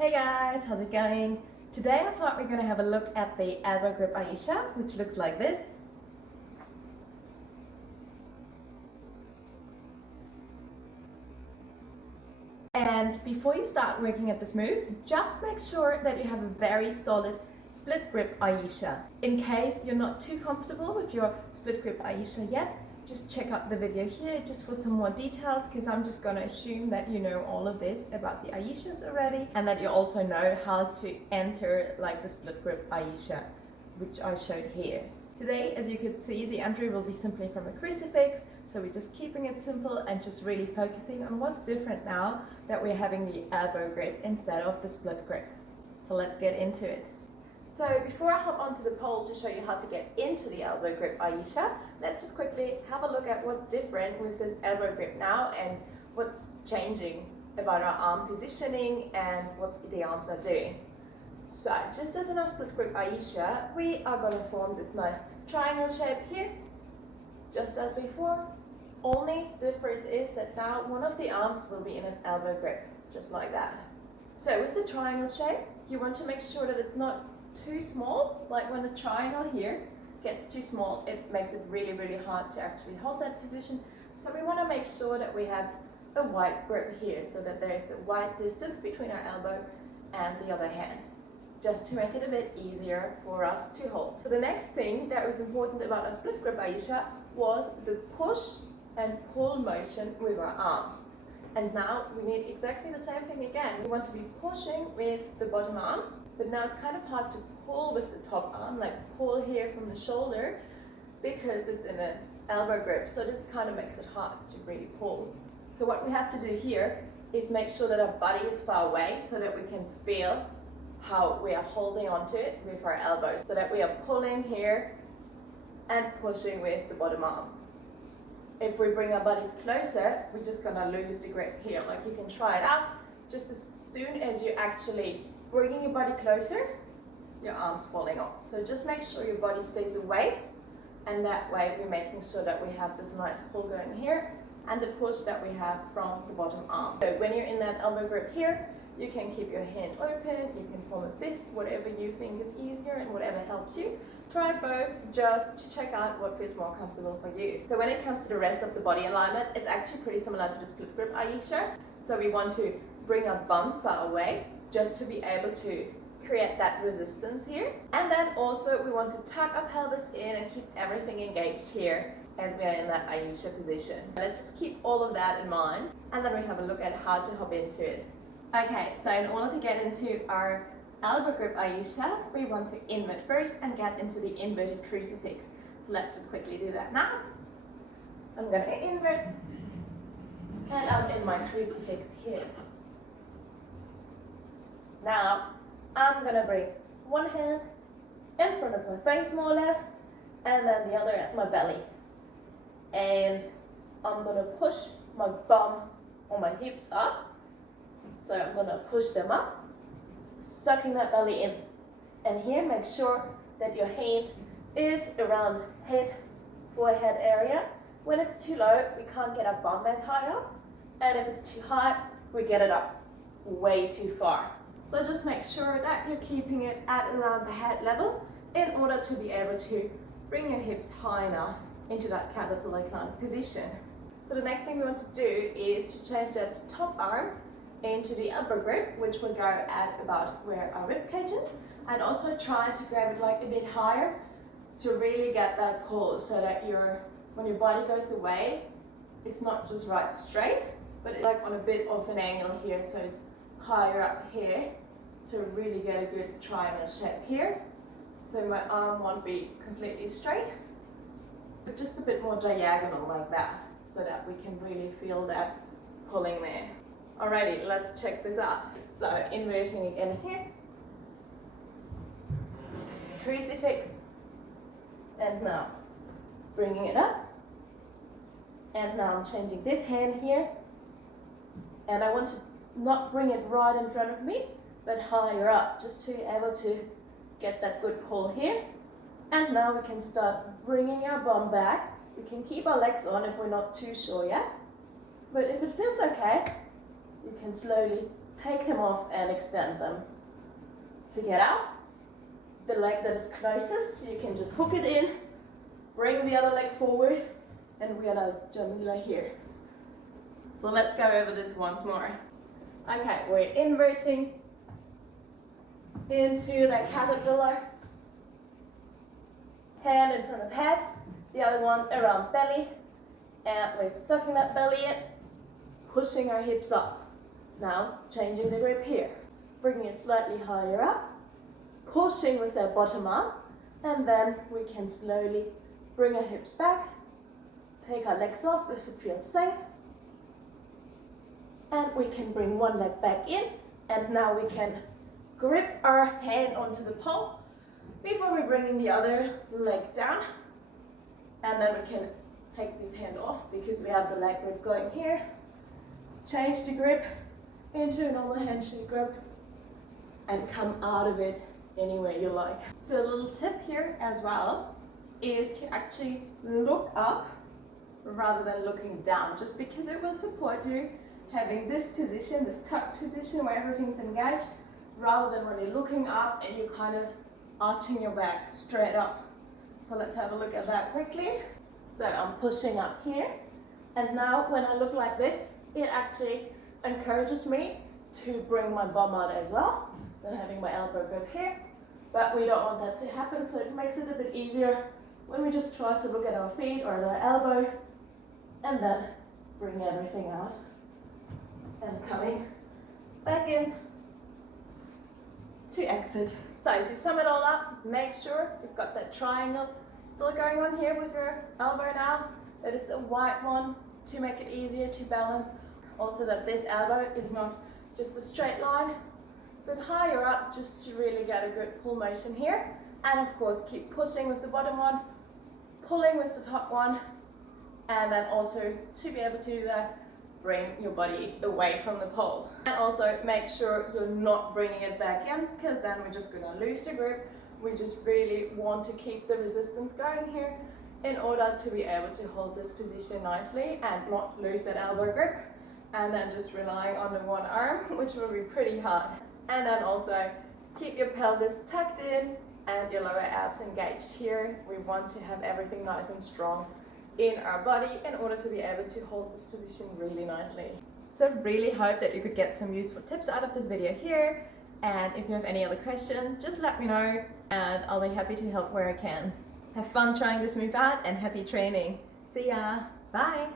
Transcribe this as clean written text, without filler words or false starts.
Hey guys, how's it going? Today I thought we are going to have a look at the Elbow Grip Ayesha, which looks like this. And before you start working at this move, just make sure that you have a very solid Split Grip Ayesha. In case you're not too comfortable with your Split Grip Ayesha yet, just check out the video here just for some more details, because I'm just going to assume that you know all of this about the Ayeshas already, and that you also know how to enter like the Split Grip Ayesha, which I showed here. Today, as you can see, the entry will be simply from a crucifix, so we're just keeping it simple and just really focusing on what's different now that we're having the elbow grip instead of the split grip. So let's get into it. So before I hop onto the pole to show you how to get into the elbow grip Ayesha, let's just quickly have a look at what's different with this elbow grip now and what's changing about our arm positioning and what the arms are doing. So just as in our split grip Ayesha, we are going to form this nice triangle shape here, just as before. Only difference is that now one of the arms will be in an elbow grip, just like that. So with the triangle shape, you want to make sure that it's not too small. Like when the triangle here gets too small, it makes it really hard to actually hold that position. So we want to make sure that we have a wide grip here, so that there's a wide distance between our elbow and the other hand, just to make it a bit easier for us to hold. So the next thing that was important about our split grip Ayesha was the push and pull motion with our arms. And now we need exactly the same thing again. We want to be pushing with the bottom arm, but now it's kind of hard to pull with the top arm, like pull here from the shoulder, because it's in an elbow grip. So this kind of makes it hard to really pull. So what we have to do here is make sure that our body is far away so that we can feel how we are holding onto it with our elbows, so that we are pulling here and pushing with the bottom arm. If we bring our bodies closer, we're just gonna lose the grip here. Like you can try it out. Just as soon as you actually bringing your body closer, your arm's falling off. So just make sure your body stays away, and that way we're making sure that we have this nice pull going here and the push that we have from the bottom arm. So when you're in that elbow grip here, you can keep your hand open, you can form a fist, whatever you think is easier and whatever helps you. Try both just to check out what feels more comfortable for you. So when it comes to the rest of the body alignment, it's actually pretty similar to the split grip Ayesha. So we want to bring our bum far away just to be able to create that resistance here. And then also we want to tuck our pelvis in and keep everything engaged here as we are in that Ayesha position. Let's just keep all of that in mind, and then we have a look at how to hop into it. Okay, so in order to get into our elbow grip Ayesha, we want to invert first and get into the inverted crucifix. So let's just quickly do that now. I'm going to invert, and I'm in my crucifix here. Now, I'm going to bring one hand in front of my face more or less, and then the other at my belly. And I'm going to push my bum or my hips up. So I'm going to push them up, sucking that belly in. And here, make sure that your hand is around head, forehead area. When it's too low, we can't get our bum as high up. And if it's too high, we get it up way too far. So just make sure that you're keeping it at around the head level in order to be able to bring your hips high enough into that caterpillar climb position. So the next thing we want to do is to change that top arm into the elbow grip, which will go at about where our rib cage is, and also try to grab it like a bit higher to really get that pull, so that when your body goes away, it's not just right straight, but it's like on a bit of an angle here, so it's higher up here, so really get a good triangle shape here. So my arm won't be completely straight, but just a bit more diagonal like that, so that we can really feel that pulling there. Alrighty, let's check this out. So inverting again here, crucifix, and now bringing it up, and now I'm changing this hand here, and I want to not bring it right in front of me, but higher up, just to be able to get that good pull here. And now we can start bringing our bum back. We can keep our legs on if we're not too sure yet, but if it feels okay, you can slowly take them off and extend them. To get out, the leg that is closest, you can just hook it in, bring the other leg forward, and we are now Jamila here. So let's go over this once more. Okay, we're inverting into that caterpillar. Hand in front of head, the other one around belly, and we're sucking that belly in, pushing our hips up. Now changing the grip here, bringing it slightly higher up, pushing with that bottom arm, and then we can slowly bring our hips back, take our legs off if it feels safe, and we can bring one leg back in, and now we can grip our hand onto the pole before we're bringing the other leg down, and then we can take this hand off because we have the leg grip going here. Change the grip into a normal handshake grip and come out of it any way you like. So a little tip here as well is to actually look up rather than looking down, just because it will support you having this position, this tuck position where everything's engaged, rather than when you're looking up and you're kind of arching your back straight up. So let's have a look at that quickly. So I'm pushing up here, and now when I look like this, it actually encourages me to bring my bum out as well. So having my elbow grip here, but we don't want that to happen, so it makes it a bit easier when we just try to look at our feet or at our elbow, and then bring everything out and coming back in to exit. So to sum it all up, make sure you've got that triangle still going on here with your elbow now, that it's a wide one to make it easier to balance. Also that this elbow is not just a straight line, but higher up, just to really get a good pull motion here. And of course keep pushing with the bottom one, pulling with the top one, and then also to be able to do that, bring your body away from the pole. And also make sure you're not bringing it back in, because then we're just going to lose the grip. We just really want to keep the resistance going here in order to be able to hold this position nicely and not lose that elbow grip, and then just relying on the one arm, which will be pretty hard. And then also keep your pelvis tucked in and your lower abs engaged here. We want to have everything nice and strong in our body in order to be able to hold this position really nicely. So really hope that you could get some useful tips out of this video here, and if you have any other questions, just let me know and I'll be happy to help where I can. Have fun trying this move out and happy training. See ya, bye!